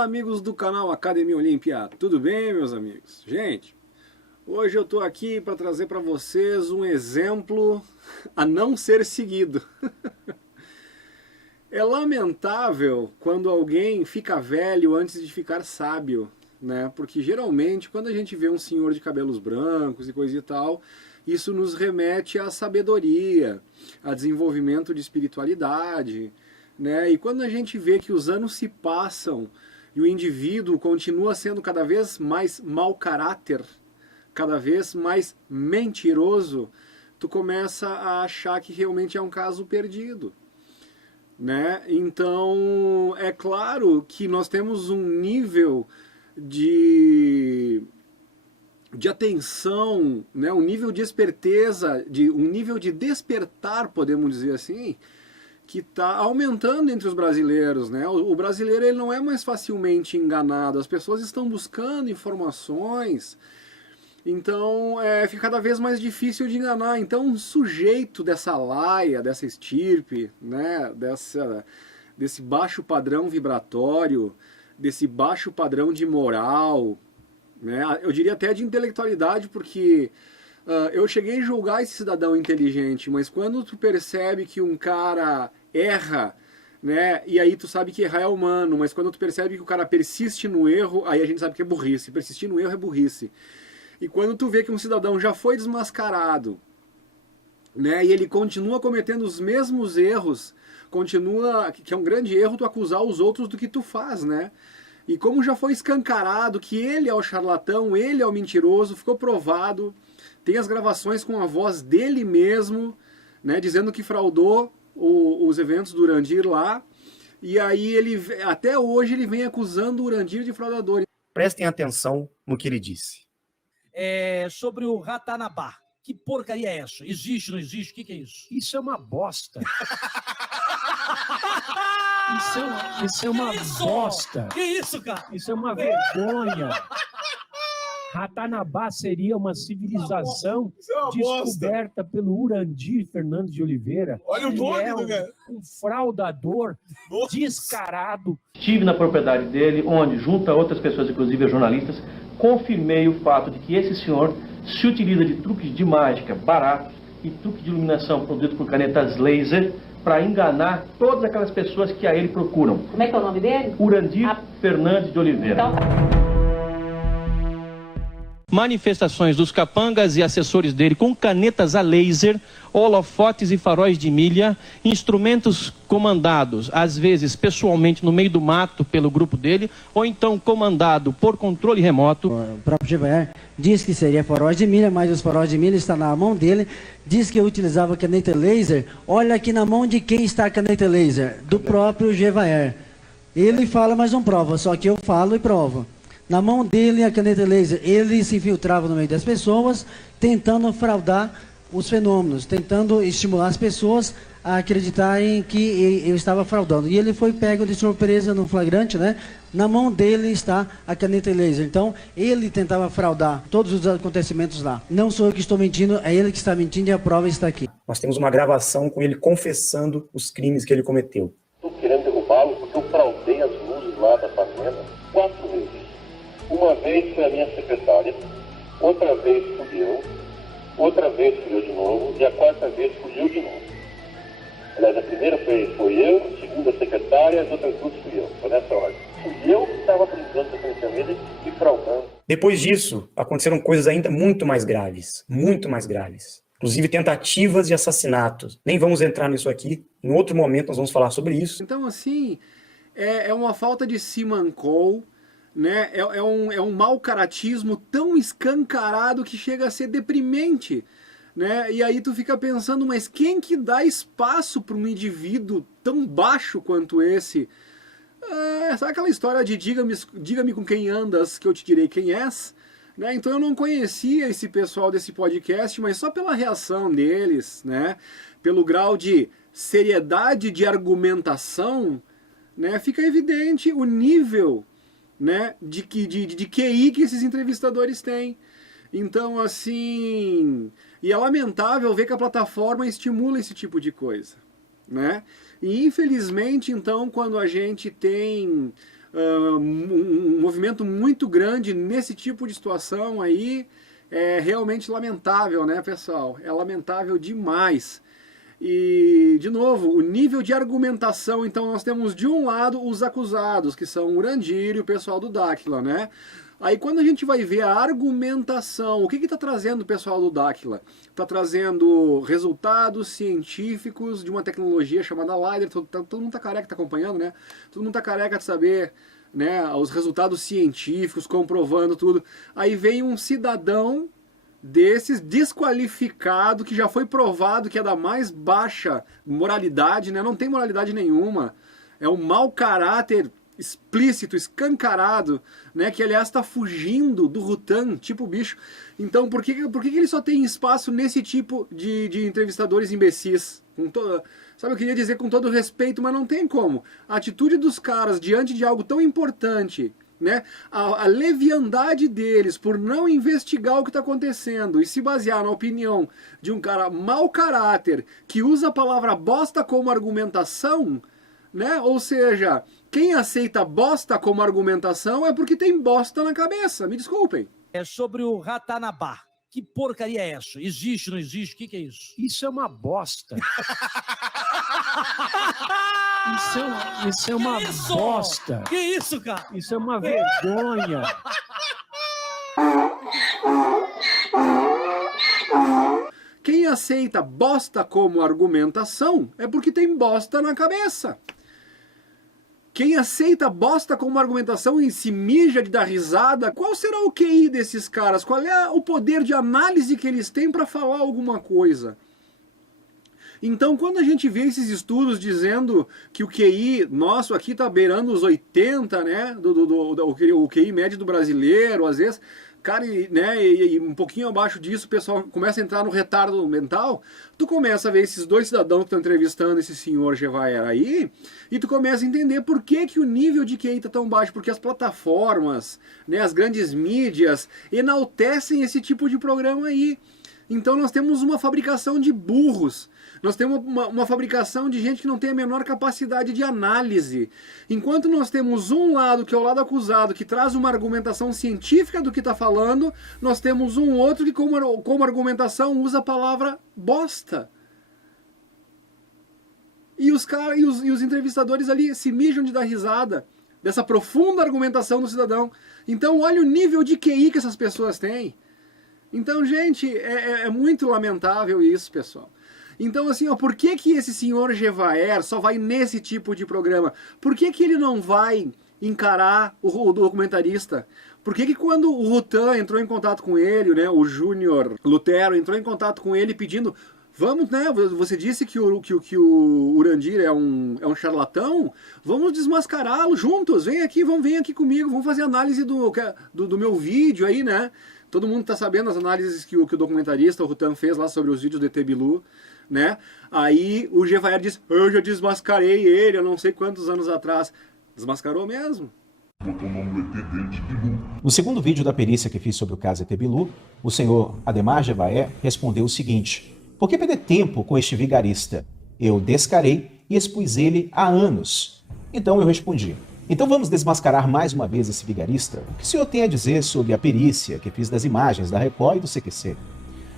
Olá, amigos do canal Academia Olímpia, tudo bem, meus amigos? Gente, hoje eu tô aqui para trazer para vocês um exemplo a não ser seguido. É lamentável quando alguém fica velho antes de ficar sábio, né? Porque geralmente quando a gente vê um senhor de cabelos brancos e coisa e tal, isso nos remete à sabedoria, a desenvolvimento de espiritualidade, né? E quando a gente vê que os anos se passam e o indivíduo continua sendo cada vez mais mau caráter, cada vez mais mentiroso, tu começa a achar que realmente é um caso perdido, né? Então, é claro que nós temos um nível de atenção, né? Um nível de esperteza, um nível de despertar, podemos dizer assim, que está aumentando entre os brasileiros, né? O brasileiro ele não é mais facilmente enganado, as pessoas estão buscando informações, então fica cada vez mais difícil de enganar. Então um sujeito dessa laia, dessa estirpe, né? Desse baixo padrão vibratório, desse baixo padrão de moral, né? Eu diria até de intelectualidade, porque eu cheguei a julgar esse cidadão inteligente, mas quando tu percebe que um cara erra, né, e aí tu sabe que errar é humano, mas quando tu percebe que o cara persiste no erro, aí a gente sabe que é burrice. Persistir no erro é burrice. E quando tu vê que um cidadão já foi desmascarado, né, e ele continua cometendo os mesmos erros, continua, que é um grande erro tu acusar os outros do que tu faz, né? E como já foi escancarado que ele é o charlatão, ele é o mentiroso, ficou provado, tem as gravações com a voz dele mesmo, né, dizendo que fraudou os eventos do Urandir lá, e aí ele, até hoje, ele vem acusando o Urandir de fraudador. Prestem atenção no que ele disse. Sobre o Ratanabá. Que porcaria é essa? Existe, não existe? O que é isso? Isso é uma bosta. Isso é uma bosta. Que isso, cara? Isso é uma vergonha. Ratanabá seria uma civilização descoberta pelo Urandir Fernandes de Oliveira. Olha o nome do cara. Um fraudador descarado. Estive na propriedade dele, onde, junto a outras pessoas, inclusive jornalistas, confirmei o fato de que esse senhor se utiliza de truques de mágica baratos e truques de iluminação produzidos por canetas laser para enganar todas aquelas pessoas que a ele procuram. Como é que é o nome dele? Urandir Fernandes de Oliveira. Então... Manifestações dos capangas e assessores dele com canetas a laser, holofotes e faróis de milha, instrumentos comandados, às vezes pessoalmente no meio do mato pelo grupo dele, ou então comandado por controle remoto. O próprio Jevaer diz que seria faróis de milha, mas os faróis de milha estão na mão dele. Diz que eu utilizava caneta laser. Olha aqui na mão de quem está a caneta laser? Do próprio Jevaer. Ele fala, mas não prova, só que eu falo e provo. Na mão dele, a caneta laser, ele se infiltrava no meio das pessoas, tentando fraudar os fenômenos, tentando estimular as pessoas a acreditarem que eu estava fraudando. E ele foi pego de surpresa no flagrante, né? Na mão dele está a caneta laser. Então, ele tentava fraudar todos os acontecimentos lá. Não sou eu que estou mentindo, é ele que está mentindo e a prova está aqui. Nós temos uma gravação com ele confessando os crimes que ele cometeu. Estou querendo derrubá-lo porque eu fraudei as luzes lá da fazenda 4 vezes. Uma vez foi a minha secretária, outra vez fui eu, outra vez fui eu de novo, e a quarta vez fui eu de novo. Aliás, a primeira foi eu, a segunda a secretária, as outras duas fui eu. Foi nessa ordem. Fui eu que estava brincando com a família e fraudando. Depois disso, aconteceram coisas ainda muito mais graves. Muito mais graves. Inclusive tentativas de assassinatos. Nem vamos entrar nisso aqui. Em outro momento nós vamos falar sobre isso. Então, assim, é uma falta de simancol, né? É um mau caratismo tão escancarado que chega a ser deprimente, né? E aí tu fica pensando, mas quem que dá espaço para um indivíduo tão baixo quanto esse? Sabe aquela história de diga-me com quem andas que eu te direi quem és? Né? Então eu não conhecia esse pessoal desse podcast, mas só pela reação deles, né? Pelo grau de seriedade de argumentação, né? Fica evidente o nível, né, de QI que esses entrevistadores têm. Então, assim, e é lamentável ver que a plataforma estimula esse tipo de coisa, né? E infelizmente, então, quando a gente tem um movimento muito grande nesse tipo de situação aí. É realmente lamentável, né, pessoal? É lamentável demais. E, de novo, o nível de argumentação, então nós temos de um lado os acusados, que são o Urandir e o pessoal do Dáquila, né? Aí quando a gente vai ver a argumentação, o que está trazendo o pessoal do Dáquila? Está trazendo resultados científicos de uma tecnologia chamada LiDAR, todo mundo está careca, está acompanhando, né? Todo mundo está careca de saber, né, os resultados científicos, comprovando tudo. Aí vem um cidadão desses desqualificado, que já foi provado que é da mais baixa moralidade, né? Não tem moralidade nenhuma. É um mau caráter explícito, escancarado, né? Que aliás está fugindo do Rutan, tipo bicho. Então por que ele só tem espaço nesse tipo de entrevistadores imbecis? Sabe, eu queria dizer com todo respeito, mas não tem como. A atitude dos caras diante de algo tão importante, né? A leviandade deles por não investigar o que está acontecendo e se basear na opinião de um cara mau caráter que usa a palavra bosta como argumentação, né? Ou seja, quem aceita bosta como argumentação é porque tem bosta na cabeça, me desculpem. É sobre o Ratanabá. Que porcaria é essa? Existe, não existe? O que é isso? Isso é uma bosta. Isso é uma bosta. Que isso, cara? Isso é uma vergonha. Quem aceita bosta como argumentação é porque tem bosta na cabeça. Quem aceita bosta como argumentação e se mija de dar risada, qual será o QI desses caras? Qual é o poder de análise que eles têm para falar alguma coisa? Então, quando a gente vê esses estudos dizendo que o QI nosso aqui está beirando os 80, né, o QI médio do brasileiro, às vezes, cara, né, e um pouquinho abaixo disso o pessoal começa a entrar no retardo mental, tu começa a ver esses dois cidadãos que estão entrevistando esse senhor Gevaer aí, e tu começa a entender por que o nível de QI está tão baixo, porque as plataformas, né, as grandes mídias enaltecem esse tipo de programa aí. Então nós temos uma fabricação de burros, nós temos uma fabricação de gente que não tem a menor capacidade de análise. Enquanto nós temos um lado, que é o lado acusado, que traz uma argumentação científica do que está falando, nós temos um outro que como argumentação usa a palavra bosta. E os entrevistadores ali se mijam de dar risada dessa profunda argumentação do cidadão. Então olha o nível de QI que essas pessoas têm. Então, gente, é muito lamentável isso, pessoal. Então, assim, ó, por que esse senhor Gevaer só vai nesse tipo de programa? Por que ele não vai encarar o documentarista? Por que quando o Rutan entrou em contato com ele, né, o Júnior Lutero entrou em contato com ele pedindo, vamos, né, você disse que o Urandir é um charlatão, vamos desmascará-lo juntos, vem aqui comigo, vamos fazer análise do meu vídeo aí, né? Todo mundo está sabendo as análises que o documentarista, o Rutan, fez lá sobre os vídeos do ET Bilu, né? Aí o Gevaer diz, eu já desmascarei ele há não sei quantos anos atrás. Desmascarou mesmo. No segundo vídeo da perícia que fiz sobre o caso ET Bilu, o senhor Ademar Gevaer respondeu o seguinte: por que perder tempo com este vigarista? Eu descarei e expus ele há anos. Então eu respondi: então vamos desmascarar mais uma vez esse vigarista? O que o senhor tem a dizer sobre a perícia que fiz das imagens da Record e do CQC?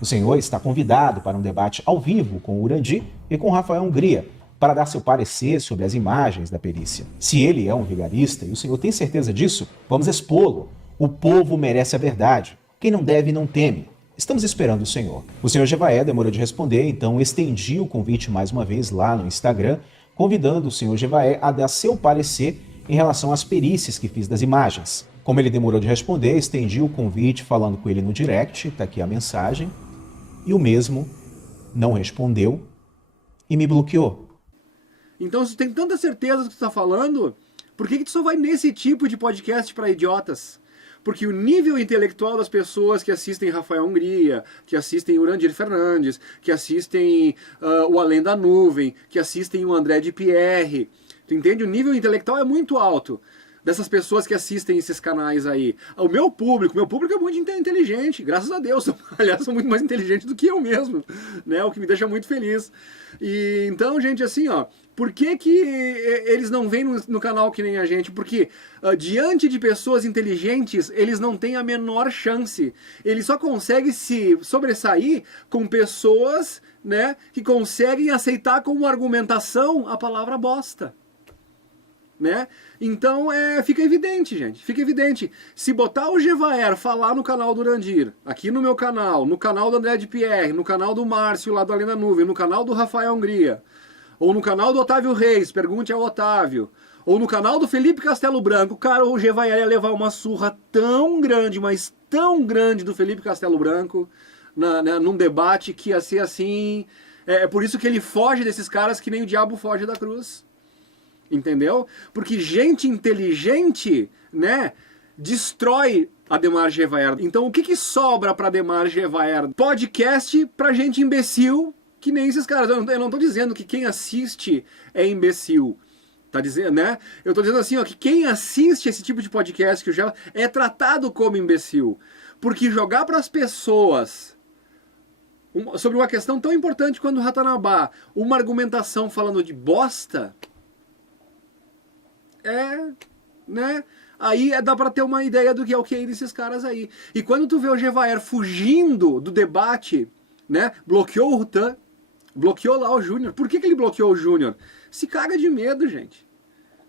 O senhor está convidado para um debate ao vivo com o Urandir e com o Rafael Hungria para dar seu parecer sobre as imagens da perícia. Se ele é um vigarista e o senhor tem certeza disso, vamos expô-lo. O povo merece a verdade. Quem não deve não teme. Estamos esperando o senhor. O senhor Gevaer demorou de responder, então estendi o convite mais uma vez lá no Instagram, convidando o senhor Gevaer a dar seu parecer em relação às perícias que fiz das imagens. Como ele demorou de responder, estendi o convite falando com ele no direct, tá aqui a mensagem, e o mesmo não respondeu e me bloqueou. Então, se tu tem tanta certeza do que tu tá falando, por que tu só vai nesse tipo de podcast para idiotas? Porque o nível intelectual das pessoas que assistem Rafael Hungria, que assistem Urandir Fernandes, que assistem o Além da Nuvem, que assistem o André de Pierre, tu entende? O nível intelectual é muito alto dessas pessoas que assistem esses canais aí. O meu público é muito inteligente, graças a Deus. Aliás, são muito mais inteligentes do que eu mesmo, né? O que me deixa muito feliz. E então, gente, assim, ó, Por que eles não vêm no canal que nem a gente? Porque diante de pessoas inteligentes, eles não têm a menor chance. Eles só conseguem se sobressair com pessoas, né, que conseguem aceitar como argumentação a palavra bosta. Né? Então fica evidente, gente. Fica evidente. Se botar o Gevaer falar no canal do Urandir, aqui no meu canal, no canal do André de Pierre, no canal do Márcio lá do Além da Nuvem, no canal do Rafael Hungria, ou no canal do Otávio Reis, pergunte ao Otávio, ou no canal do Felipe Castelo Branco, cara, o Gevaer ia levar uma surra tão grande, mas tão grande do Felipe Castelo Branco num debate que ia ser assim. É por isso que ele foge desses caras que nem o diabo foge da cruz. Entendeu? Porque gente inteligente, né, destrói Ademar Gevaer. Então o que sobra para Ademar Gevaer? Podcast pra gente imbecil, que nem esses caras. Eu não tô dizendo que quem assiste é imbecil. Tá dizendo, né? Eu tô dizendo assim, ó, que quem assiste esse tipo de podcast que o Gevaer é tratado como imbecil. Porque jogar para as pessoas sobre uma questão tão importante quanto o Ratanabá, uma argumentação falando de bosta, né? Aí dá pra ter uma ideia do que é o QI desses caras aí. E quando tu vê o Gevaer fugindo do debate, né? Bloqueou o Rutan, bloqueou lá o Júnior. Por que ele bloqueou o Júnior? Se caga de medo, gente.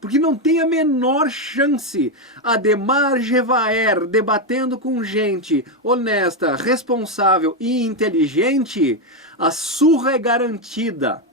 Porque não tem a menor chance. Ademar Gevaer debatendo com gente honesta, responsável e inteligente, a surra é garantida.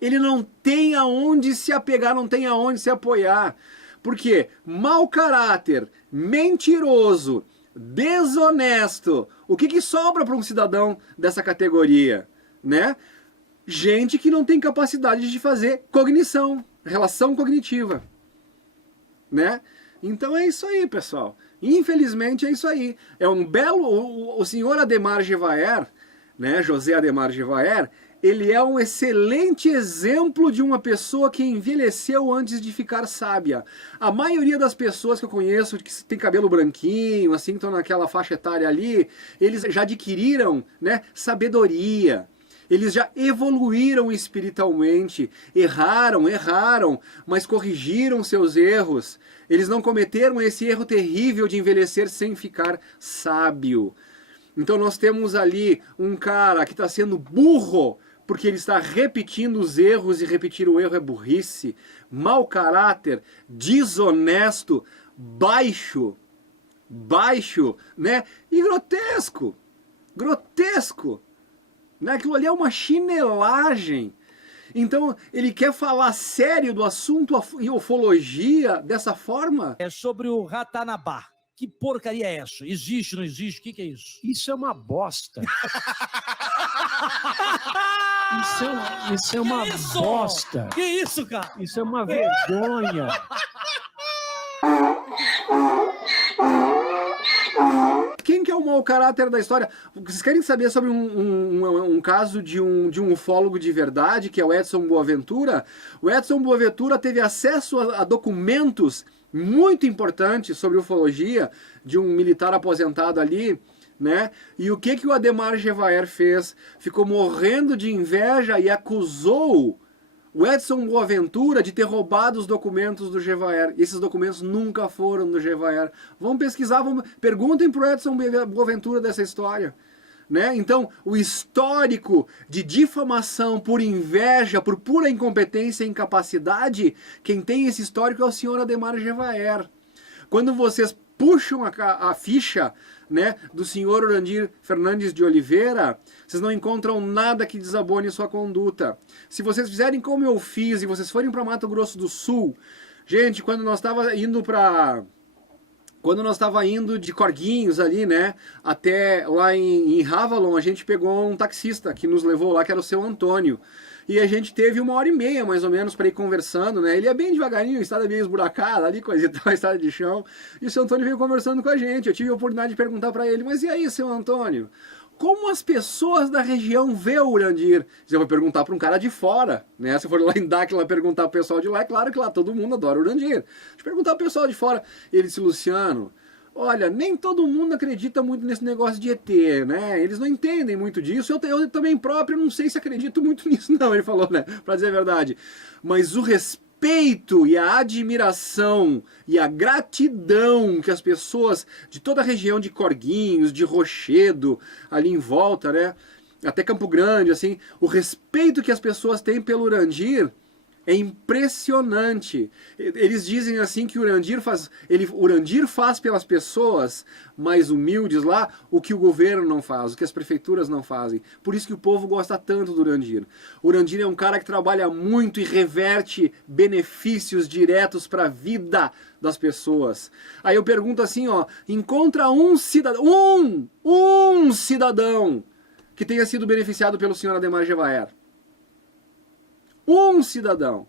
Ele não tem aonde se apegar, não tem aonde se apoiar. Porque mau caráter, mentiroso, desonesto, o que sobra para um cidadão dessa categoria? Né? Gente que não tem capacidade de fazer cognição, relação cognitiva. Né? Então é isso aí, pessoal. Infelizmente é isso aí. É um belo... O senhor Ademar Gevaer, né, José Ademar Gevaer, ele é um excelente exemplo de uma pessoa que envelheceu antes de ficar sábia. A maioria das pessoas que eu conheço, que tem cabelo branquinho, assim, que estão naquela faixa etária ali, eles já adquiriram, né, sabedoria. Eles já evoluíram espiritualmente, erraram, mas corrigiram seus erros. Eles não cometeram esse erro terrível de envelhecer sem ficar sábio. Então nós temos ali um cara que está sendo burro, porque ele está repetindo os erros, e repetir o erro é burrice, mau caráter, desonesto, baixo, né? E grotesco, né? Aquilo ali é uma chinelagem. Então ele quer falar sério do assunto e ufologia dessa forma? É sobre o Ratanabá. Que porcaria é essa? Existe, não existe? O que é isso? Isso é uma bosta. Isso é uma bosta. Que isso, cara? Isso é uma vergonha. Quem que é o mau caráter da história? Vocês querem saber sobre um caso de um ufólogo de verdade, que é o Edson Boaventura? O Edson Boaventura teve acesso a documentos muito importantes sobre ufologia de um militar aposentado ali, né? E o que o Ademar Gevaer fez? Ficou morrendo de inveja e acusou o Edson Boaventura de ter roubado os documentos do Gevaer. E esses documentos nunca foram do Gevaer. Vamos pesquisar, perguntem pro Edson Boaventura dessa história. Né? Então, o histórico de difamação por inveja, por pura incompetência e incapacidade, quem tem esse histórico é o senhor Ademar Gevaer. Quando vocês puxam a ficha, né, do senhor Urandir Fernandes de Oliveira, vocês não encontram nada que desabone sua conduta. Se vocês fizerem como eu fiz e vocês forem para Mato Grosso do Sul, gente, quando nós estava indo de Corguinhos ali, né, até lá em Ravalon, a gente pegou um taxista que nos levou lá, que era o seu Antônio. E a gente teve 1h30, mais ou menos, para ir conversando, né? Ele é bem devagarinho, a estrada é meio esburacada ali, coisa e tal, a estrada de chão. E o seu Antônio veio conversando com a gente. Eu tive a oportunidade de perguntar para ele, mas e aí, seu Antônio? Como as pessoas da região vê o Urandir? Você vai perguntar para um cara de fora, né? Se for lá em Dáquila perguntar pro pessoal de lá, é claro que lá todo mundo adora o Urandir. Deixa eu perguntar pro pessoal de fora. Ele disse, Luciano, olha, nem todo mundo acredita muito nesse negócio de ET, né? Eles não entendem muito disso. Eu também próprio não sei se acredito muito nisso, não, ele falou, né? Pra dizer a verdade. Mas o respeito e a admiração e a gratidão que as pessoas de toda a região de Corguinhos, de Rochedo, ali em volta, né? Até Campo Grande, assim, o respeito que as pessoas têm pelo Urandir é impressionante. Eles dizem assim que o Urandir faz pelas pessoas mais humildes lá o que o governo não faz, o que as prefeituras não fazem. Por isso que o povo gosta tanto do Urandir. O Urandir é um cara que trabalha muito e reverte benefícios diretos para a vida das pessoas. Aí eu pergunto assim, ó, encontra um cidadão, um cidadão que tenha sido beneficiado pelo senhor Ademar Jevaer. Um cidadão.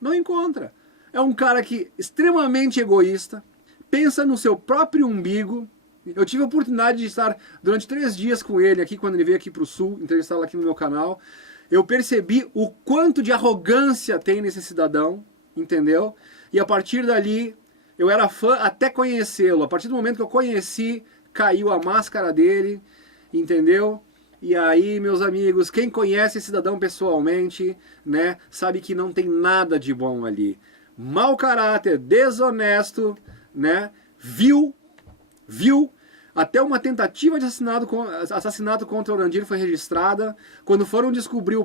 Não encontra. É um cara que extremamente egoísta, pensa no seu próprio umbigo. Eu tive a oportunidade de estar durante 3 dias com ele aqui, quando ele veio aqui para o Sul, entrevistá-lo aqui no meu canal. Eu percebi o quanto de arrogância tem nesse cidadão, entendeu? E a partir dali, eu era fã até conhecê-lo. A partir do momento que eu conheci, caiu a máscara dele, entendeu? E aí, meus amigos, quem conhece esse cidadão pessoalmente, né, sabe que não tem nada de bom ali. Mau caráter, desonesto, né, vil, até uma tentativa de assassinato contra o Urandir foi registrada. Quando foram descobrir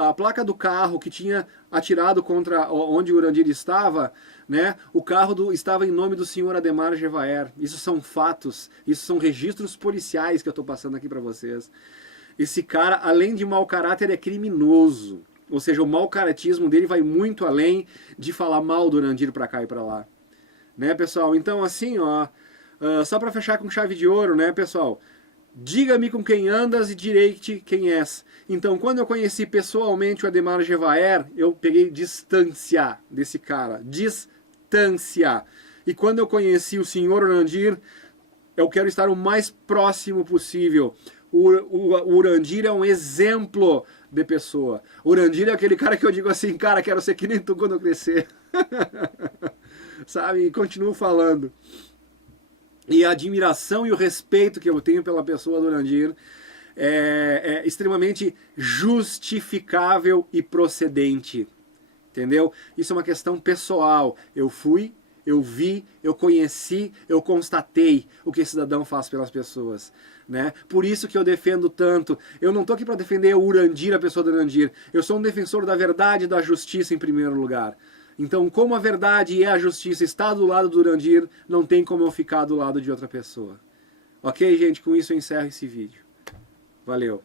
a placa do carro que tinha atirado contra onde o Urandir estava, né, o carro estava em nome do senhor Ademar Jevaer. Isso são fatos, isso são registros policiais que eu estou passando aqui para vocês. Esse cara, além de mau caráter, é criminoso. Ou seja, o mau caratismo dele vai muito além de falar mal do Urandir para cá e para lá. Né, pessoal? Então, assim, ó, só para fechar com chave de ouro, né, pessoal? Diga-me com quem andas e direi-te quem és. Então, quando eu conheci pessoalmente o Ademar Jevaer, eu peguei distância desse cara. Distância. E quando eu conheci o senhor Urandir, eu quero estar o mais próximo possível. O Urandir é um exemplo de pessoa. O Urandir é aquele cara que eu digo assim, cara, quero ser que nem tu quando eu crescer. Sabe? E continuo falando. E a admiração e o respeito que eu tenho pela pessoa do Urandir é extremamente justificável e procedente. Entendeu? Isso é uma questão pessoal. Eu fui, eu vi, eu conheci, eu constatei o que esse cidadão faz pelas pessoas. Né? Por isso que eu defendo tanto. Eu não estou aqui para defender o Urandir, a pessoa do Urandir. Eu sou um defensor da verdade e da justiça em primeiro lugar. Então, como a verdade e a justiça está do lado do Urandir, não tem como eu ficar do lado de outra pessoa. Ok, gente? Com isso eu encerro esse vídeo. Valeu.